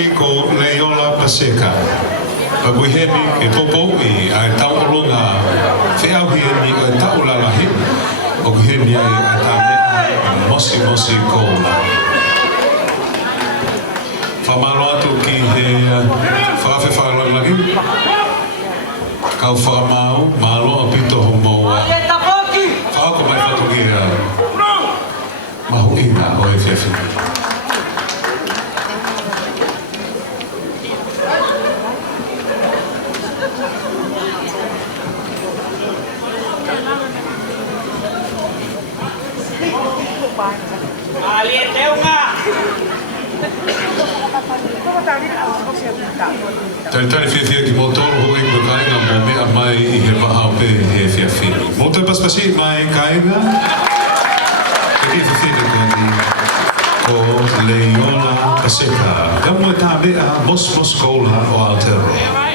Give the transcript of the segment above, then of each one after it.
mosi ko Leola Paseka. Paguheni e popo I ai taulonga whiauhia ni o taulalahi. Paguheni ai a tāmea mosi ko la. Whamalo atu ki he whawhi whakalagi. Kau whakamau, malo a pito ho maua. Whako mai whatuki mahu ina o e whiawhi. Tani whiawhia ki motoro hoi ko kainga mo mea mai I he waha pe he whiawhini. Motai paspasi mai kainga. E ki whiawhina kani ko Leola Paseka. Ka mua tā mea mos koula o Aotearoa.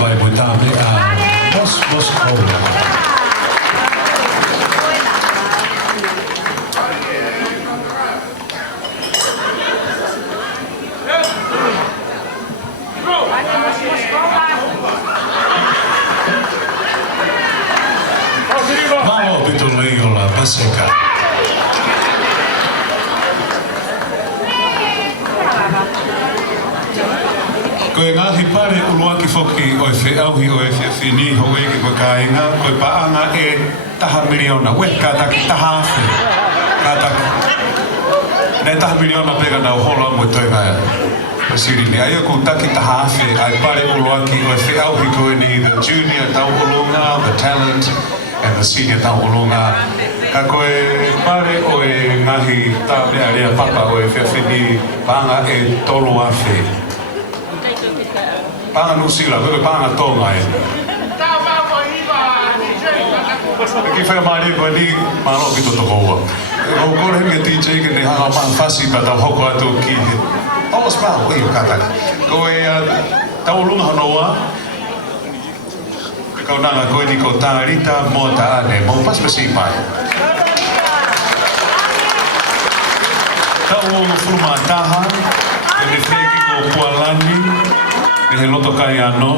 Vai voittaa mitään. Mos koulua. Valo pitu leijolla paseka. Koe ngahi pare uluaki foki o e whiauhi o e whiawhini ho eki koe kāinga koe paanga e taha miliona we kātaki taha awhi kātaki ne taha miliona pega nau hola mo toi mai o siri ni aia ku taki taha awhi ai pare uluaki o e whiauhi koe ni the junior tau ulunga, the talent and the senior tau ulunga ka koe pare o e ngahi tāpea rea papa o e whiawhini paanga e tolu awhi Panga nusila, koe panga tonga e. Ki whea maari koe ni maro ki toto koua. Ko kore hemi a DJ ke ne hanga maa whasi pa tau hoko atu ki he. Ola spau, ei o kātaki. Koe tau lunga hanoa. Kau nanga koe ni ko tāngirita mo ta ane, mo paspasi pai. Tau o furuma taha, e ne whiki ko Pualani, he loto kai ano,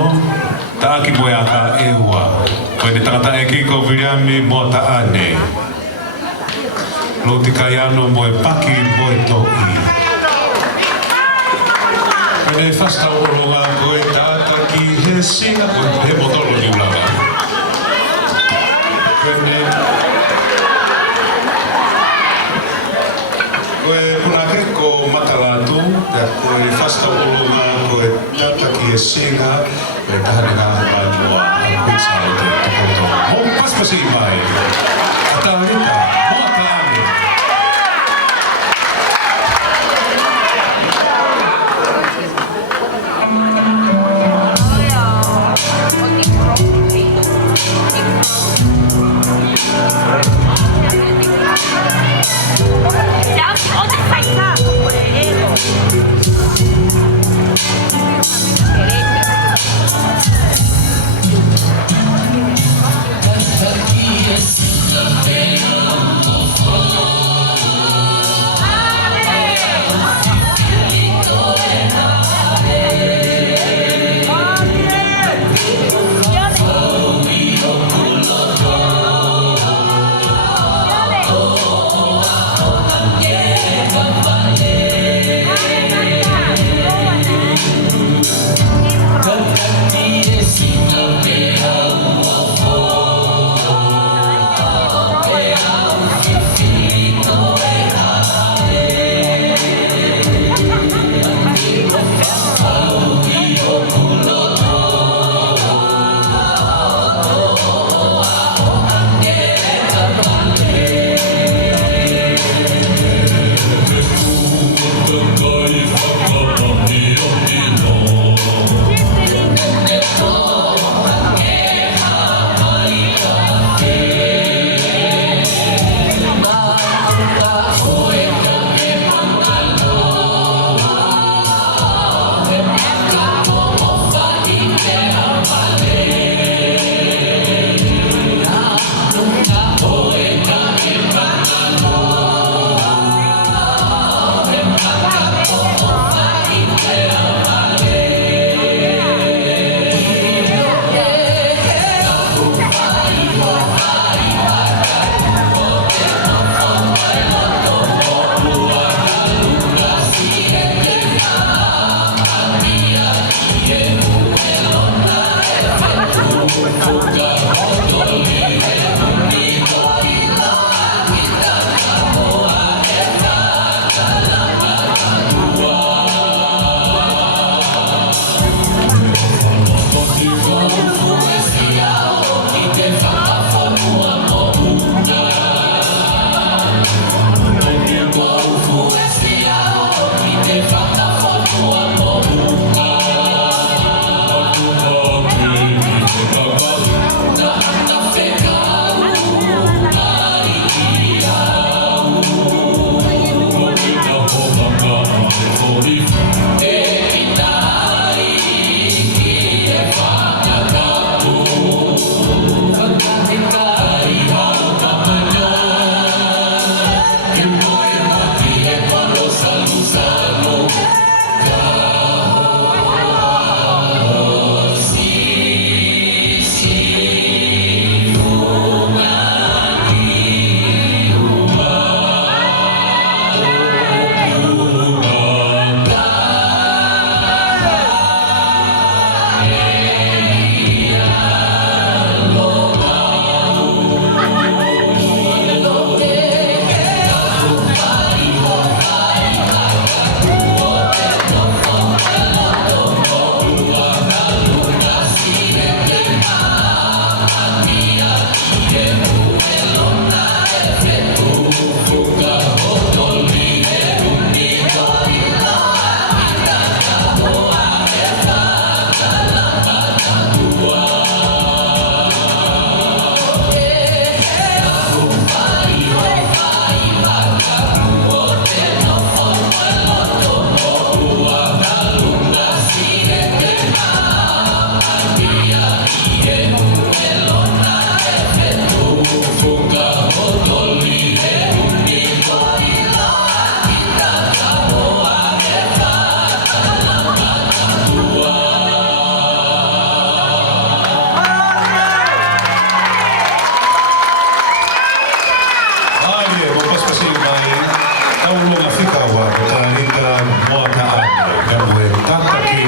ta aki moe aka e ua. Koe ne tangata e ki ko viriami mo ta ane. Loti kai ano moe paki moe to'i. Koe ne whasta oroa koe ta ataki he singa, koe he motolo ni ulaga. Koe purake ko matalatu, koe whasta oroa koe tataki e singa, e tahane ngā hapātua a pizza o te tukoto. Mo paspasi mai, a tāhita, mo a tāne.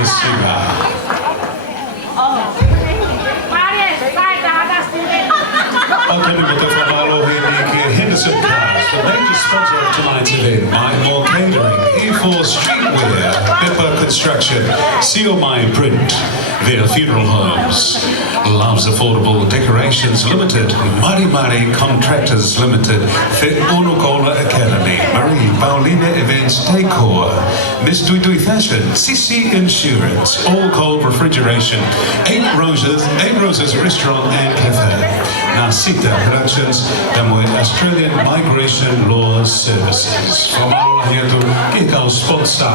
Siga. Okay, but the Henderson Cars, the major sponsor of tonight's event, My More Catering, E4 Streetwear, Pepper Construction, Seal My Print, their funeral homes, Loves Affordable Decorations Limited, Mari Mari Contractors Limited, Fit Unukola Academy, Marie Paulina Events Decor, Miss Dui Dui Fashion, Sissi Insurance, All Cold Refrigeration, Eight Roses Restaurant and Cafe, Nasita Productions, dan Australian Migration Law Services. From our here to Kikau Sponsor.